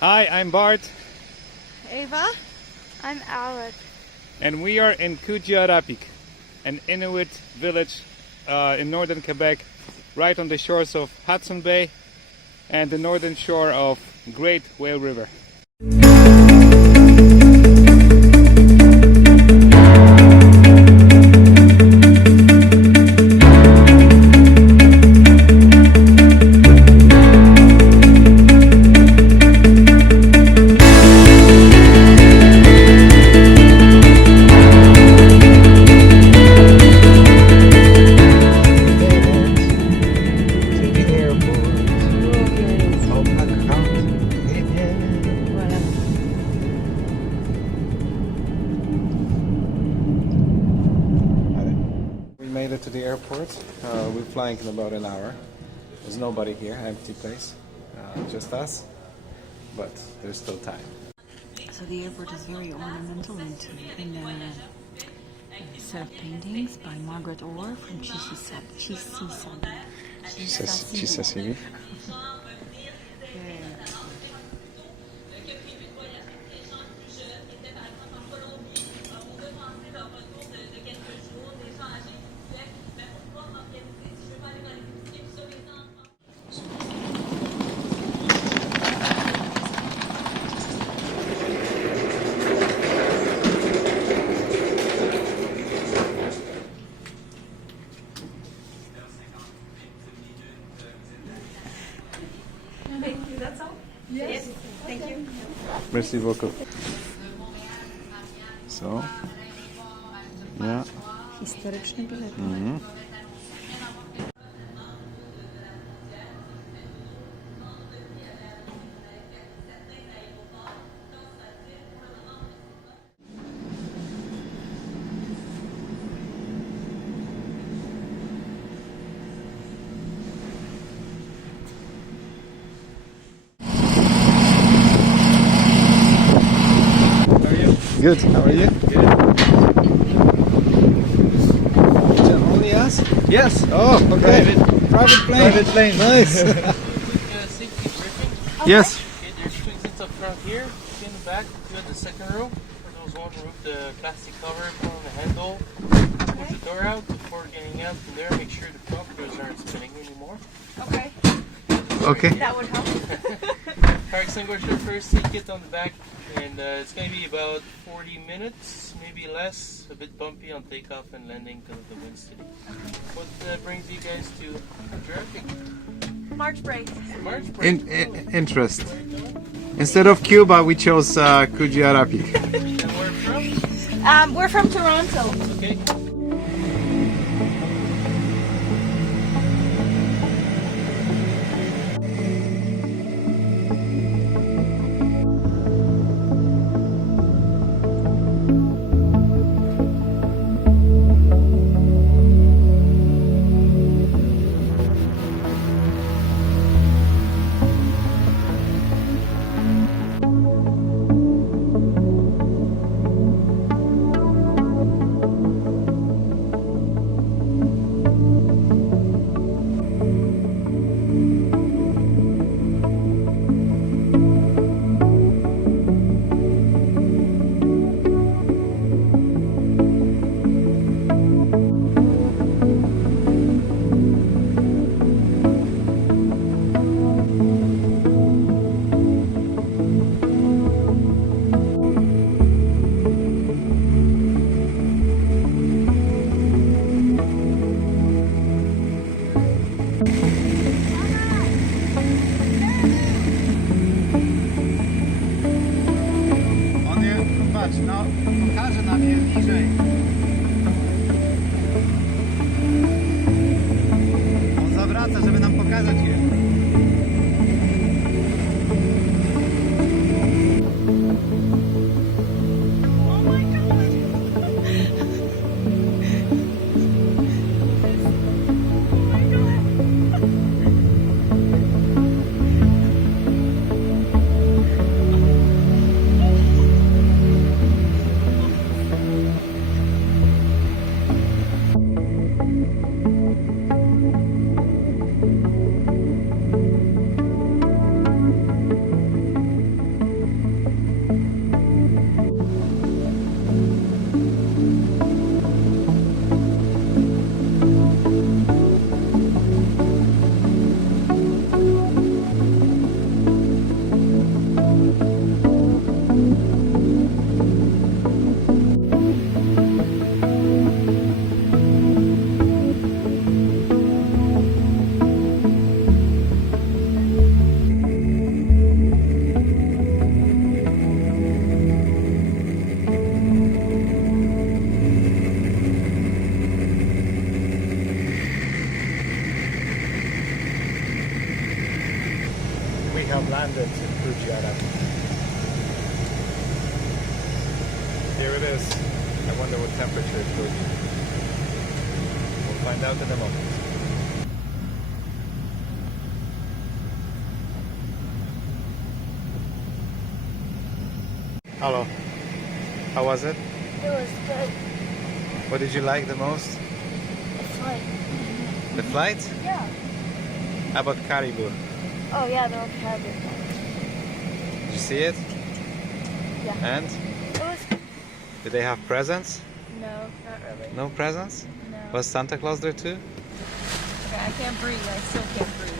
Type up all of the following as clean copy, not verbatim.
Hi, I'm Bart. Ava. I'm Alec. And we are in Kujjuaraapik, an Inuit village in northern Quebec, right on the shores of Hudson Bay and the northern shore of Great Whale River. Made it to the airport. We're flying in about an hour. There's nobody here, empty place, just us, but there's still time. So the airport is very ornamental in a set of paintings by Margaret Orr from Chisasibi. That's all? Yes. Thank you. Merci beaucoup. So, yeah. Historyczny bilet. Good. How are you? Good. Only us? Yes. Oh, okay. Private plane. Private plane. Nice. Yes. Okay, there's twin seats up front here. In the back, you have the second row. There's one remove the plastic cover, put on the handle, push the door out before getting out from there. Make sure the front doors aren't spinning anymore. Okay. Okay. That would help. Fire extinguisher first, seat kit on the back, and it's going to be about 40 minutes, maybe less. A bit bumpy on takeoff and landing because of the winds today. What brings you guys to Kujjuarapik? March break. March break. Interest. Instead of Cuba, we chose Kuujjuaraapik. And where from? We're from Toronto. Okay. Kujjuarapik. Here it is. I wonder what temperature it will be. We'll find out in a moment. Hello. How was it? It was good. What did you like the most? The flight. The flight? Yeah. How about caribou? Oh yeah, they're all caribou. Did you see it? Yeah. And? It was. Did they have presents? No, not really. No presents? No. Was Santa Claus there too? Okay, I can't breathe. I still can't breathe.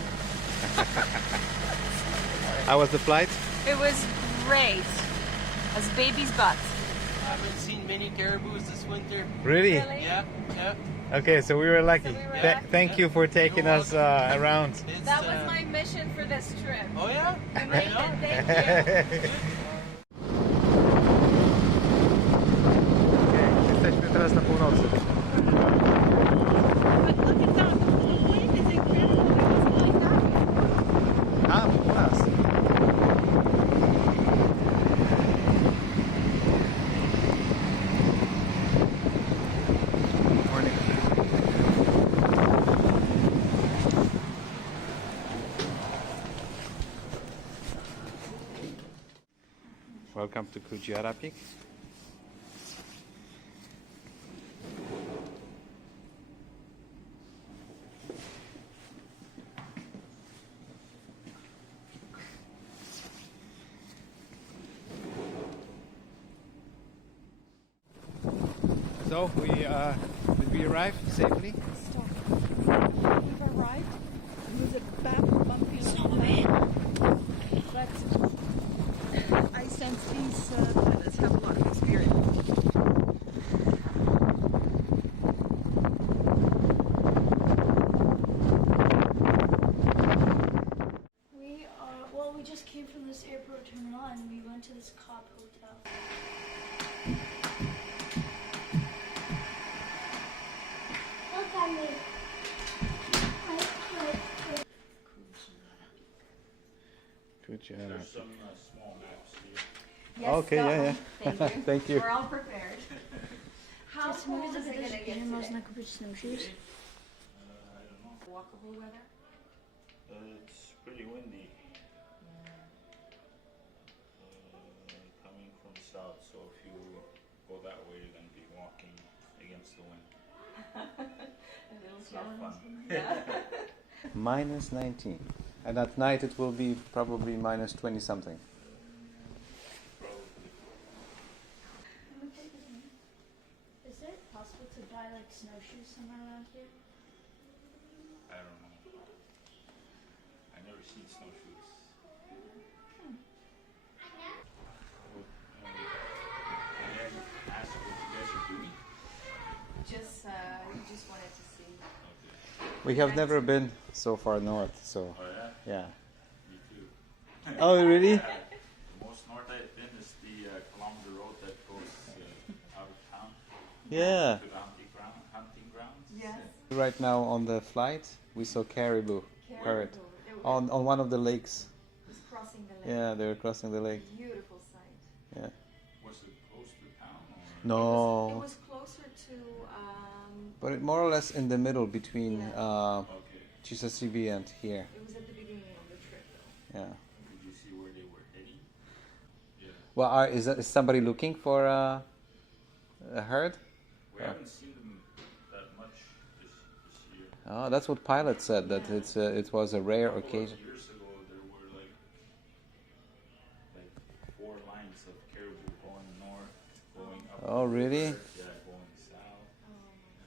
How was the flight? It was great. As baby's butt. I haven't seen many caribous this winter. Really? Really? Yeah, yeah. Okay, so we were lucky. So we were lucky. Thank you for taking You're us around. It's, That was my mission for this trip. Oh yeah? You Right made it. on. Thank you. Jesteśmy teraz na północy. But look at that. The wind is incredible. It wasn't like that. A, u nas. Morning. Welcome to Kujjuarapik. So did we arrive safely? Stop. We've arrived. It was a bad bumpy but I sense these pilots have a lot of experience. We just came from this airport terminal and we went to this cop hotel. Look at me. Kujjuarapik. Some small maps here. Yes, Okay, that yeah, one. yeah. Thank you. Thank you. We're all prepared. How Just cold maybe is look it at going this to get game. I was today? not good snowshoes. I don't know. Walkable weather? It's pretty windy. Coming from south, so if you go that way, you're going to be walking against the wind. A little It's not fun. Yeah. Minus 19. And at night it will be probably minus 20 something. Probably. Is it possible to buy like snowshoes somewhere around here? I don't know. I never seen snowshoes. Can I ask what you guys are doing? Just wanted to see. Okay. We have never been so far north, so Oh yeah? yeah. Me too. Oh, really? The most north I've been is the kilometer road that goes out of town Yeah. to the hunting grounds. Yes. Right now on the flight, we saw caribou. Parrot. On one of the lakes. It was crossing the lake. Yeah, they were crossing the lake. Beautiful sight. Yeah. Was it close to town or? It No. was closer to But it more or less in the middle between Okay. Chisasibi and here. it was at the beginning of the trip though. Yeah. Did you see where they were heading? Yeah. Well, is somebody looking for a herd? We haven't seen them that much this year. Oh, that's what pilot said. That it was a rare Couple of occasion. years ago, there were like 4 lines of caribou going north, going up. Oh, really? Yeah, going south.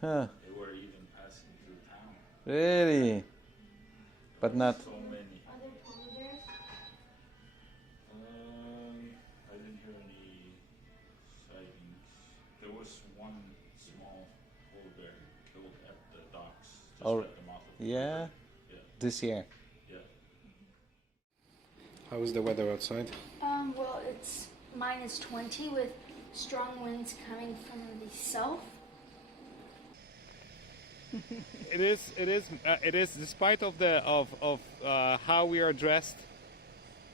Huh? They were even passing through town. Really? But not. So many. Are there polar bears? I didn't hear any sightings. There was one small polar bear killed at the docks, just Oh, at the mouth of the yeah. river. Yeah, This year. yeah. How is the weather outside? Well, it's minus 20 with strong winds coming from the south. It is. Despite of how we are dressed,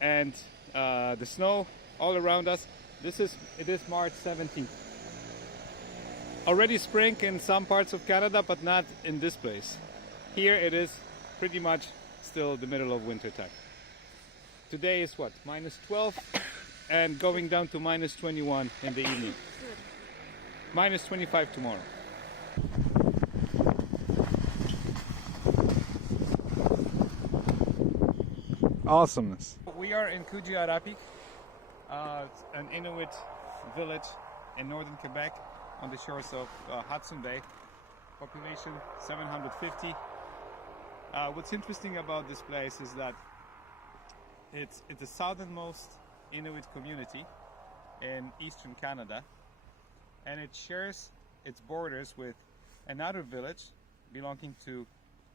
and the snow all around us. It is March 17th. Already spring in some parts of Canada, but not in this place. Here it is pretty much still the middle of winter time. Today is what, -12 and going down to -21 in the evening. -25 tomorrow. Awesomeness. We are in Kujjuarapik, an Inuit village in northern Quebec on the shores of Hudson Bay. Population 750. What's interesting about this place is that it's the southernmost Inuit community in eastern Canada, and it shares its borders with another village belonging to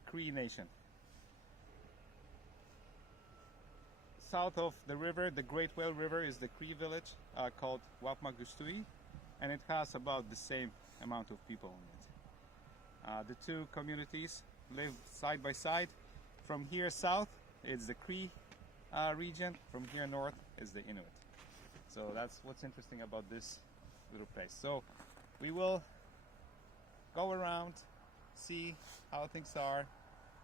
Cree nation. South of the river, the Great Whale River, is the Cree village called Wapmagustui, and it has about the same amount of people in it. The two communities live side by side. From here south is the Cree region, from here north is the Inuit. So that's what's interesting about this little place. So we will go around, see how things are,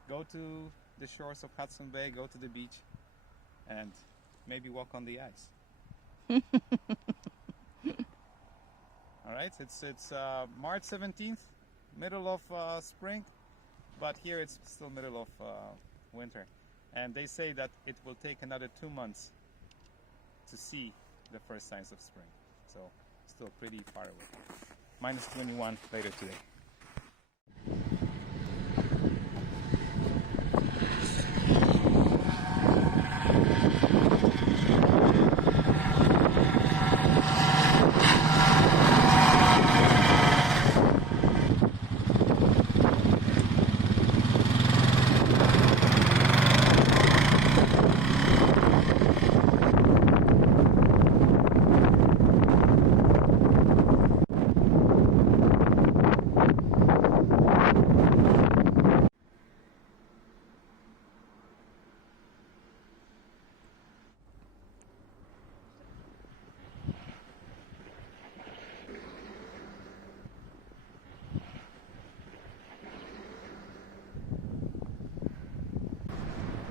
go to the shores of Hudson Bay, go to the beach, and maybe walk on the ice. All right, it's March 17th, middle of spring, but here it's still middle of winter. And they say that it will take another 2 months to see the first signs of spring. So still pretty far away. -21 later today.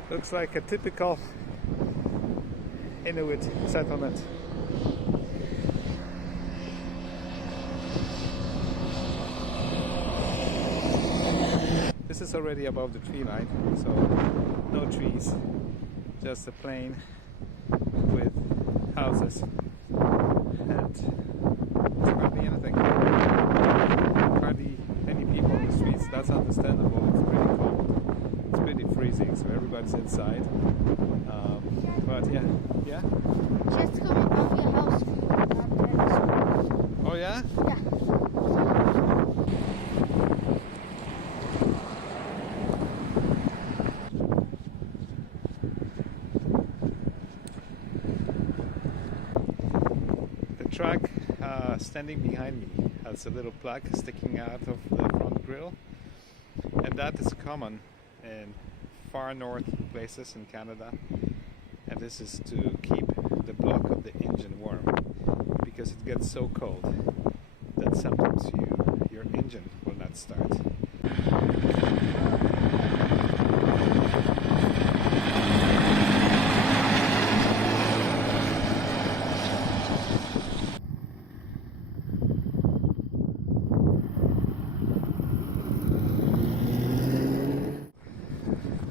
Looks like a typical Inuit settlement. This is already above the tree line, so no trees, just a plain with houses, and hardly anything. Hardly any people on the streets. That's understandable. It's pretty cold. It's pretty freezing, so everybody's inside. But yeah. Just come above your house. Oh yeah? Yeah. The truck standing behind me has a little plug sticking out of the front grille, and that is common in far north places in Canada, and this is to keep the block of the engine warm, because it gets so cold that sometimes your engine will not start.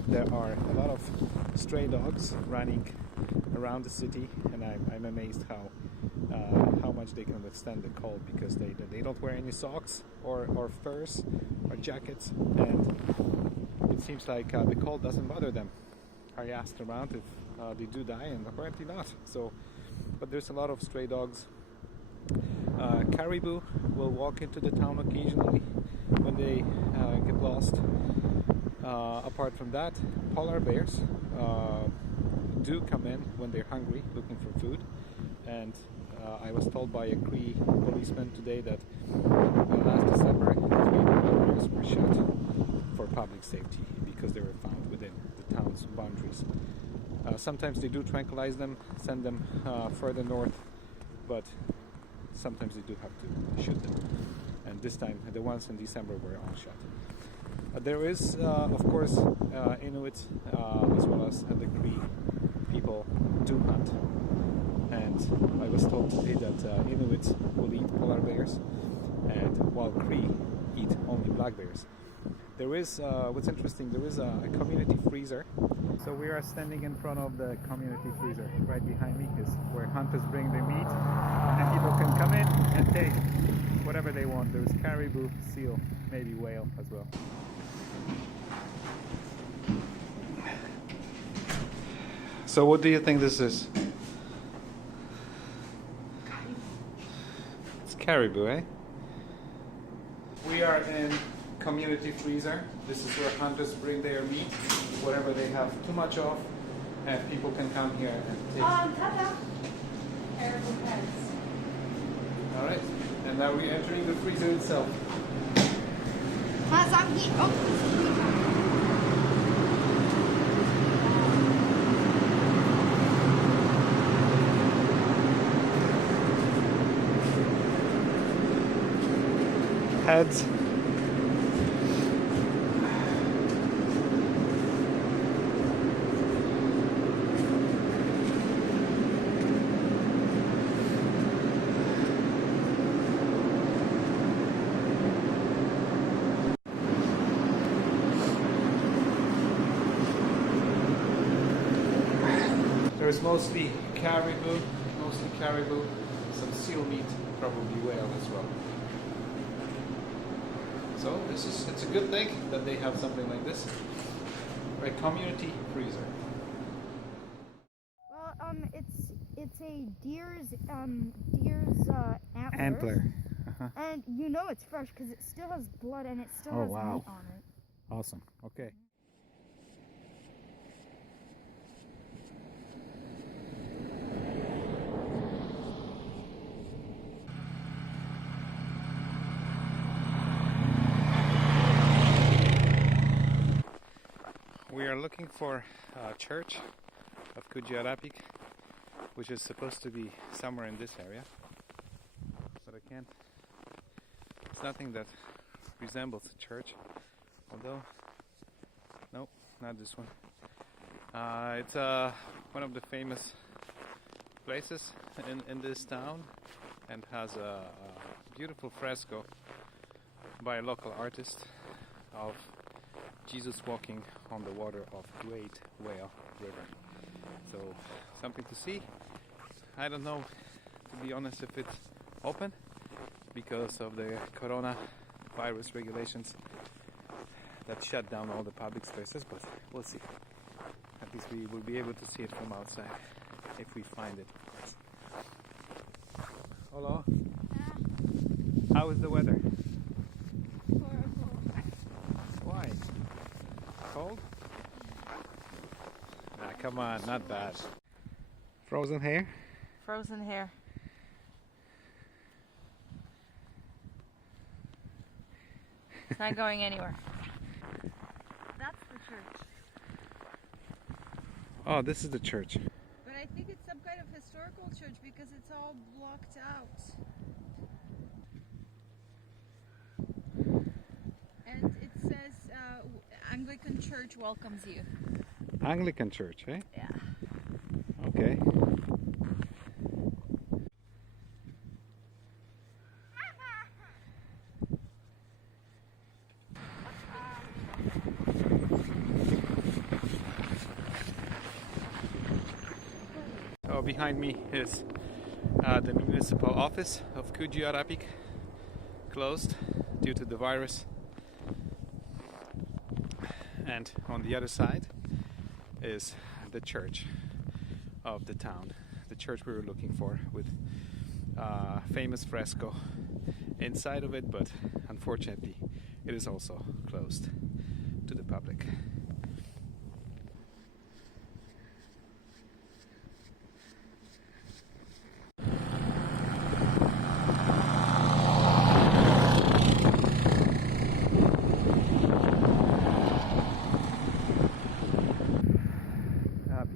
There are a lot of stray dogs running around the city, and I'm amazed how much they can withstand the cold, because they don't wear any socks or furs or jackets, and it seems like the cold doesn't bother them. I asked around if they do die, and apparently not. So, but there's a lot of stray dogs. Caribou will walk into the town occasionally when they get lost. Apart from that, polar bears do come in when they're hungry, looking for food. And I was told by a Cree policeman today that last December 3 polar bears were shot for public safety because they were found within the town's boundaries. Sometimes they do tranquilize them, send them further north, but sometimes they do have to shoot them. And this time, the ones in December were all shot. There is, of course, Inuit as well as the Cree people do hunt. And I was told today that Inuit will eat polar bears, and while Cree eat only black bears. There is, what's interesting, there is a community freezer. So we are standing in front of the community freezer. Right behind me is where hunters bring their meat, and people can come in and take whatever they want. There's caribou, seal, maybe whale as well. So what do you think this is? It's caribou, eh? We are in community freezer. This is where hunters bring their meat, whatever they have too much of, and people can come here and take. Tata. Caribou heads. All right, and now we're entering the freezer itself. Heads. There's mostly caribou, some seal meat, probably whale as well. So it's a good thing that they have something like this, a community freezer. Well, it's a deer's antlers. Antler. And you know it's fresh because it still has blood and it still Oh, has wow. meat on it. Awesome. Okay. We are looking for a church of Kujjuarapik, which is supposed to be somewhere in this area, but I can't. It's nothing that resembles a church, although no, not this one. It's one of the famous places in this town, and has a beautiful fresco by a local artist of Jesus walking on the water of Great Whale River. So something to see. I don't know, to be honest, if it's open because of the coronavirus regulations that shut down all the public spaces, but we'll see. At least we will be able to see it from outside if we find it, of course. Hello. How is the weather? Why? Cold? Ah, come on, not bad. Frozen hair? Frozen hair. It's not going anywhere. That's the church. Oh, this is the church. But I think it's some kind of historical church because it's all blocked out. And it says Anglican Church welcomes you. Anglican church, eh? Yeah. Okay. Oh, behind me is the municipal office of Kujjuarapik, closed due to the virus. And on the other side is the church of the town, the church we were looking for, with a famous fresco inside of it, but unfortunately it is also closed to the public.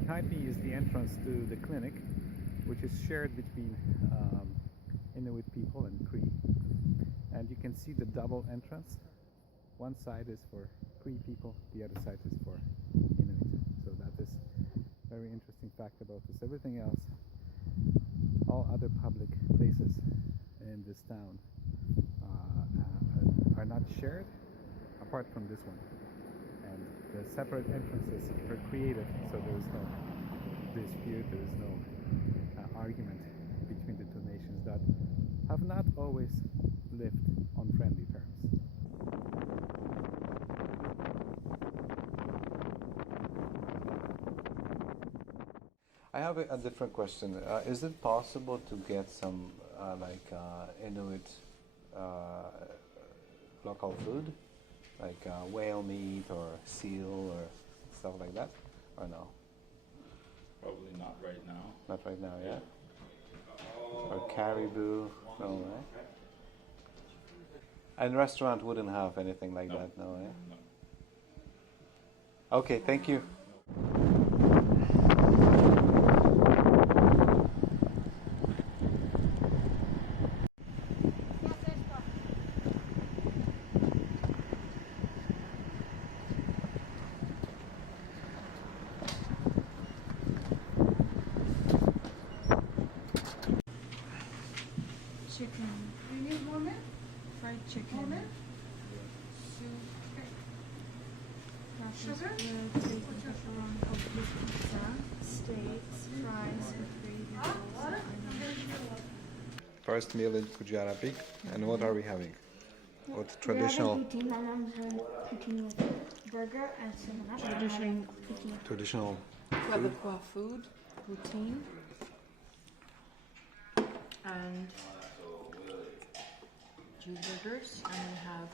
Behind me to the clinic, which is shared between Inuit people and Cree. And you can see the double entrance. One side is for Cree people, the other side is for Inuit. So that is a very interesting fact about this. Everything else, all other public places in this town are not shared, apart from this one. And the separate entrances are created, so there is no dispute, there is no argument between the two nations that have not always lived on friendly terms. I have a different question. Is it possible to get some Inuit local food, like whale meat or seal or stuff like that, or no? Probably not right now. Not right now, yeah. Or caribou, no, right? And restaurant wouldn't have anything like that, no, eh? No. Okay, thank you. Chicken. You need woman? Fried chicken. Woman? Soup. Sugar? Pizza. Steaks. Fries with gravy. First meal in Kujjuarapik, and what are we having? What We're traditional having poutine. My mom's having poutine with burger and someone else is having poutine. traditional Quebecois food, routine, and cheeseburgers, and we have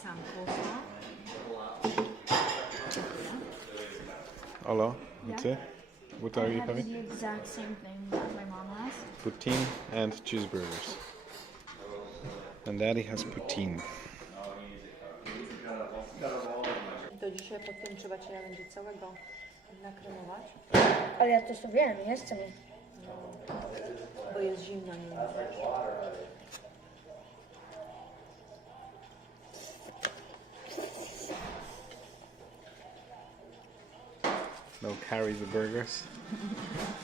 some coleslaw. Hello, that's it. What are you I'm having having? the exact same thing that my mom has. Poutine and cheeseburgers. And Daddy has poutine. To dzisiaj po tym trzeba Cię będzie całego nakremować, Ale ja to sobie wiem, jest mi. bo jest zimno nim. No carry the burgers.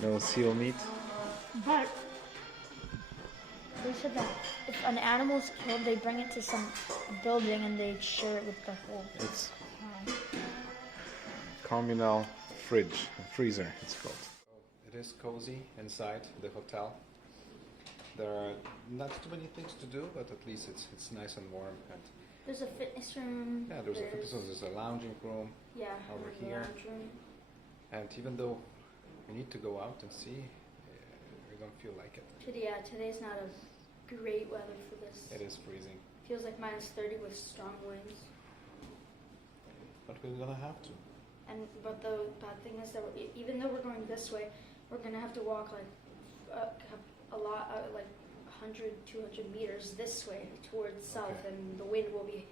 No seal meat. But they said that if an animal's killed, they bring it to some building and they share it with the whole It's town. communal freezer it's called. It is cozy inside the hotel. There are not too many things to do, but at least it's nice and warm. And There's a fitness room. yeah, there's a fitness room, there's a lounging room, Yeah, over there's a here. lounge room. and even though we need to go out and see, we don't feel like it. Today's not a great weather for this. It is freezing, Feels like -30 with strong winds. but we're gonna have to. But the bad thing is that even though we're going this way, we're gonna have to walk like a lot, like 100, 200 meters this way towards south, Okay. and the wind will be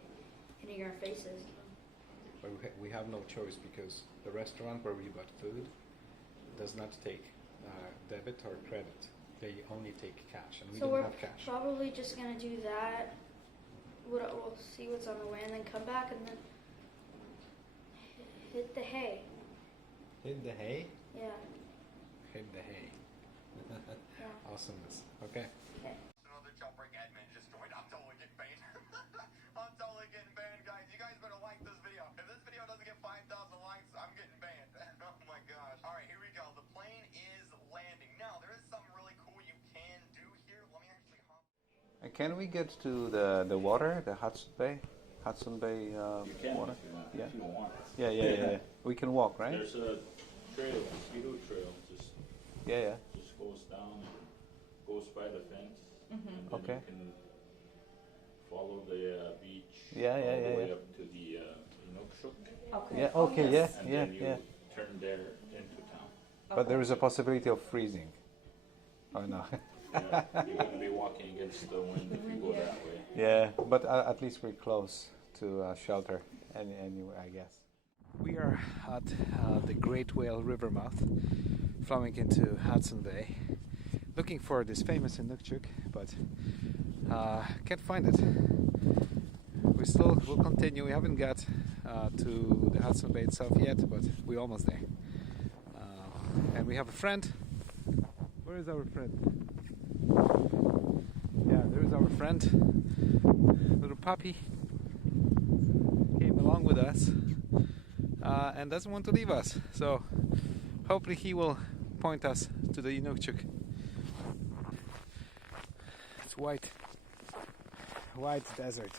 hitting our faces. But we have no choice because the restaurant where we bought food does not take debit or credit. They only take cash, and we So don't we're have cash. probably just gonna do that. We'll see what's on the way, and then come back and then hit the hay. Hit the hay. Yeah. Hit the hay. Yeah. Awesomeness. Okay. Okay. Another Chopper admin just joined. I'm totally getting banned. I'm totally getting banned, guys. You guys better like this video. If this video doesn't get 5,000 likes, I'm getting banned. Oh my gosh. All right, here we go. The plane is landing. Now, there is something really cool you can do here. Let me actually hop. Can we get to the water, the Hudson Bay? Hudson Bay You can water? if you want. Yeah. If you don't want. Yeah. We can walk, right? There's a trail, mosquito trail, Yeah. just goes down and goes by the fence. And then Okay. you can follow the beach Yeah, all the way yeah. up to the Inukshuk. Yeah, okay, And yeah. then you turn there into town. But there is a possibility of freezing. Oh no. Yeah, you're going to be walking against the wind if you go that way. Yeah, but at least we're close to shelter anyway, I guess. We are at the Great Whale River mouth, flowing into Hudson Bay, looking for this famous Inukshuk, but can't find it. We still will continue. We haven't got to the Hudson Bay itself yet, but we're almost there. And we have a friend. Where is our friend? Yeah, there is our friend. Little puppy came along with us and doesn't want to leave us. So hopefully he will point us to the Inukshuk. It's white desert.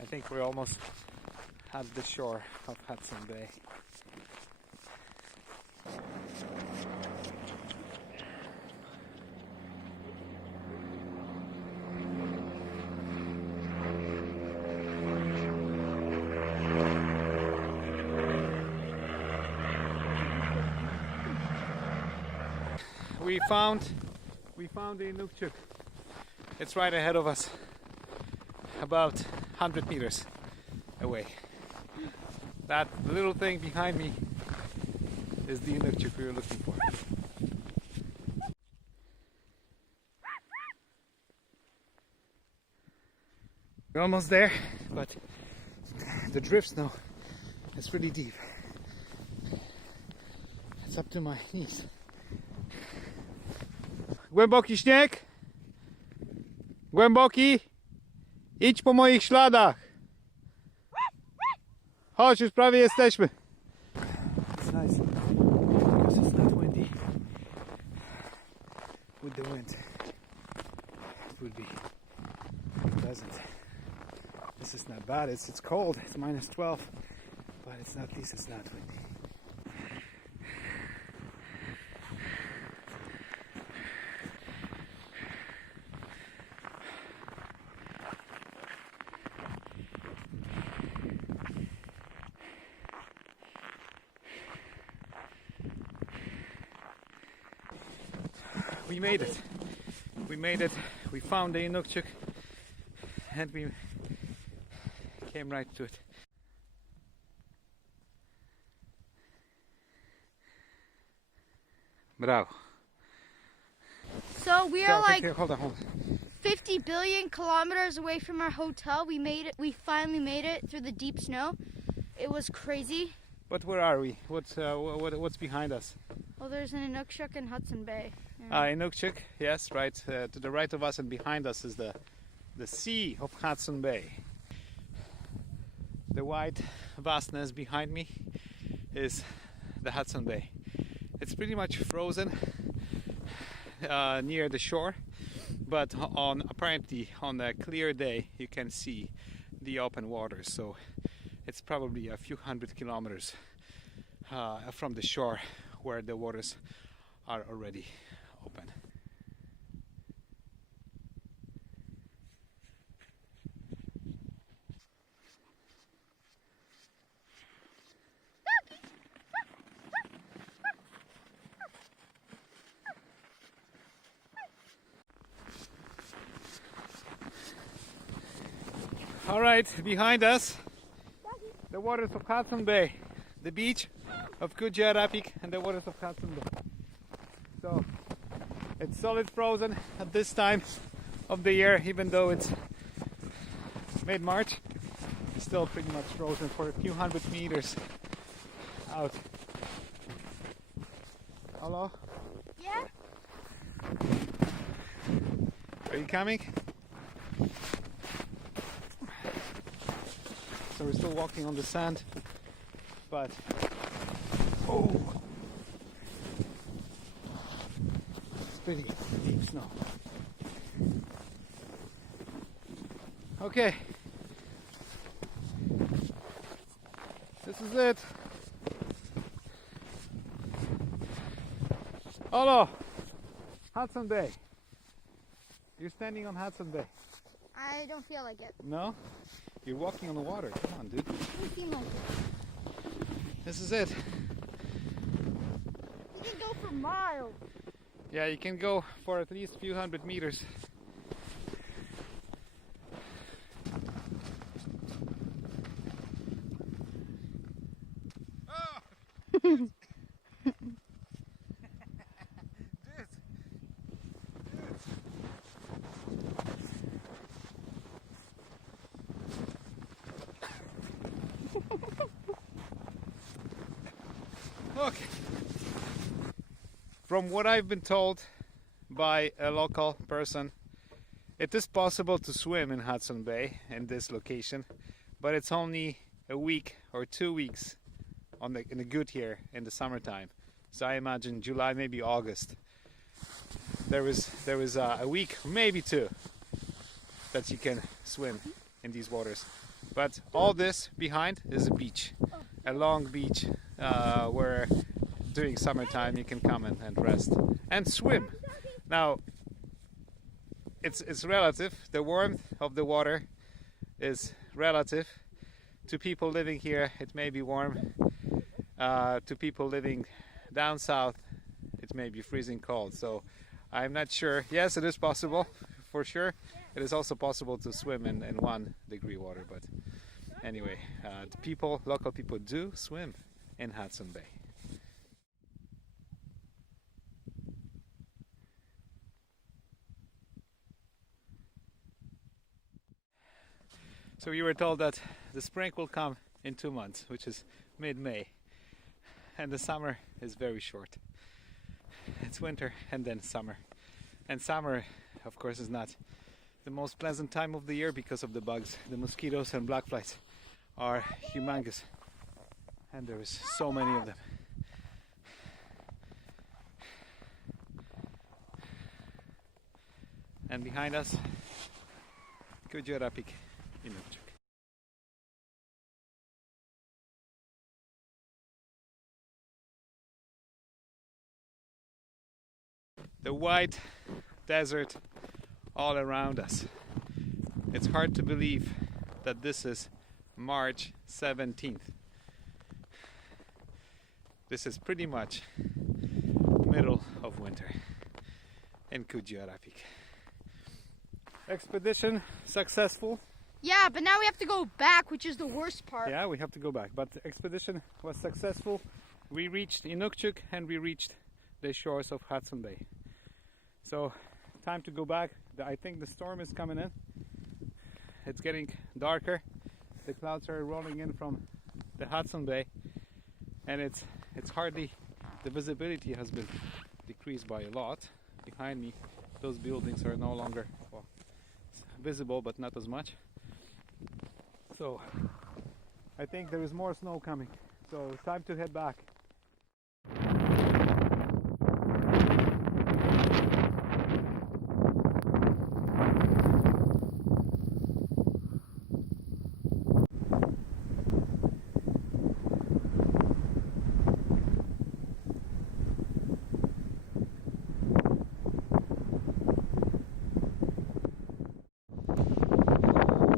I think we're almost at the shore of Hudson Bay. We found the Inukshuk. It's right ahead of us, about 100 meters away. That little thing behind me is the Inukshuk we were looking for. We're almost there, but the drift snow is really deep. It's up to my knees. Głęboki śnieg? Głęboki? Idź po moich śladach. Chodź, już prawie jesteśmy. It's nice because it's not windy. With the wind, it would be pleasant. This is not bad. It's cold. It's -12, but it's not. At least it's not windy. We made it. We made it. We found the Inukshuk and we came right to it. Bravo. So we are like hold on. 50 billion kilometers away from our hotel. We made it. We finally made it through the deep snow. It was crazy. But where are we? What's behind us? Well, there's an Inukshuk in Hudson Bay. Inukshuk, yes, right. To the right of us and behind us is the sea of Hudson Bay. The white vastness behind me is the Hudson Bay. It's pretty much frozen near the shore, but apparently on a clear day you can see the open waters. So it's probably a few hundred kilometers from the shore where the waters are already open. All right, behind us, the waters of Hudson Bay, the beach of Kujjuarapik and the waters of Hudson Bay. So it's solid frozen at this time of the year, even though it's mid-March. It's still pretty much frozen for a few hundred meters out. Hello? Yeah? Are you coming? So we're still walking on the sand, but it's pretty deep snow. Okay, this is it. Hello, Hudson Bay. You're standing on Hudson Bay. I don't feel like it. No? You're walking on the water. Come on, dude. Doesn't seem like it. This is it. You can go for miles. Yeah, you can go for at least a few hundred meters. Okay. From what I've been told by a local person, it is possible to swim in Hudson Bay in this location, but it's only a week or 2 weeks in the good year in the summertime. So I imagine July, maybe August. There is a week, maybe 2, that you can swim in these waters. But all this behind is a beach, a long beach where during summertime you can come and rest and swim. Now it's relative. The warmth of the water is relative. To people living here it may be warm. To people living down south it may be freezing cold. So I'm not sure. Yes, it is possible for sure. It is also possible to swim in 1 degree water, but anyway, local people do swim in Hudson Bay. So we were told that the spring will come in 2 months, which is mid-May, and the summer is very short. It's winter and then summer. And summer, of course, is not the most pleasant time of the year because of the bugs. The mosquitoes and black flies are humongous, and there is so many of them. And behind us, Kujjuarapik, Inukshuk. The white desert all around us. It's hard to believe that this is March 17th. This is pretty much middle of winter in Kujjuarapik. Expedition successful. Yeah, but now we have to go back, which is the worst part. Yeah, we have to go back, but the expedition was successful. We reached Inukshuk and we reached the shores of Hudson Bay. So, time to go back. I think the storm is coming in. It's getting darker. The clouds are rolling in from the Hudson Bay, and it's hardly, the visibility has been decreased by a lot. Behind me, those buildings are no longer, well, visible, but not as much. So I think there is more snow coming. So time to head back.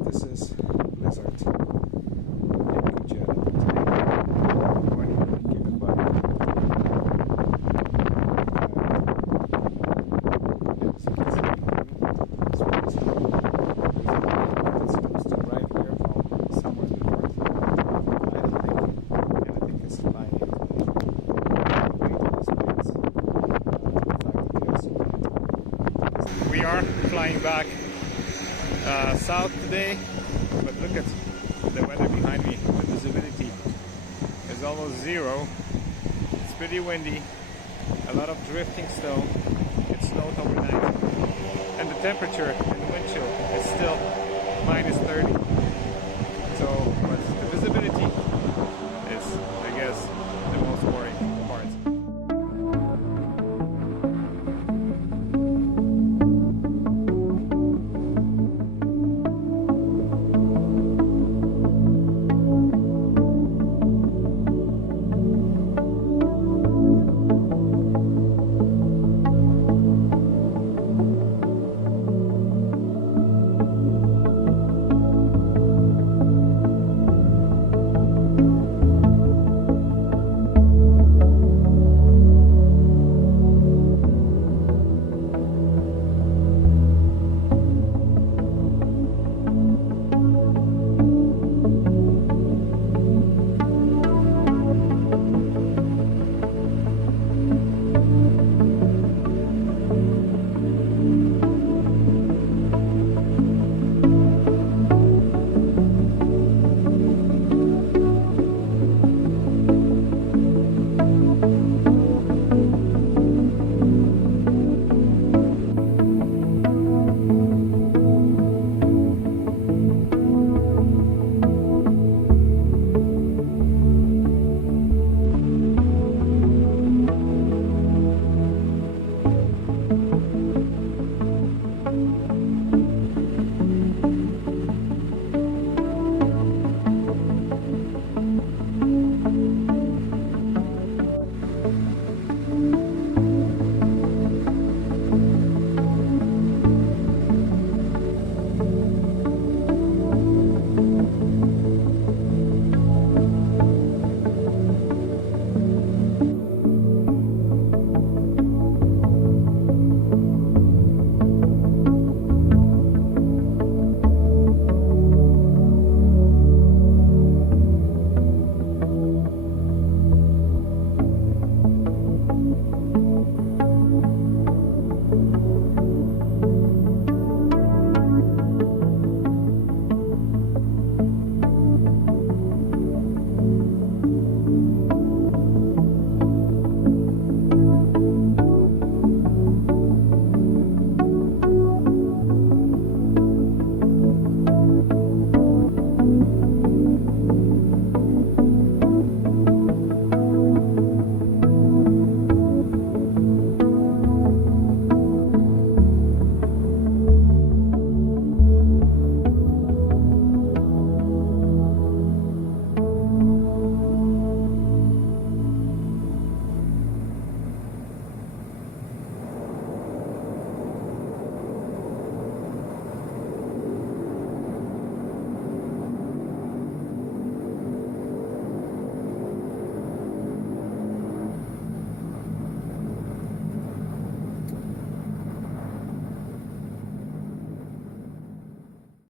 This is blizzard in Kujjuarapik. Morning in Quebec. As you can see, it's pretty slow. It's supposed to arrive here from somewhere in the north. I don't think anything is flying in today. We are flying back south today, but look at the weather behind me. The visibility is almost 0. It's pretty windy, a lot of drifting snow. It snowed overnight, and the temperature and the wind chill is still -30. So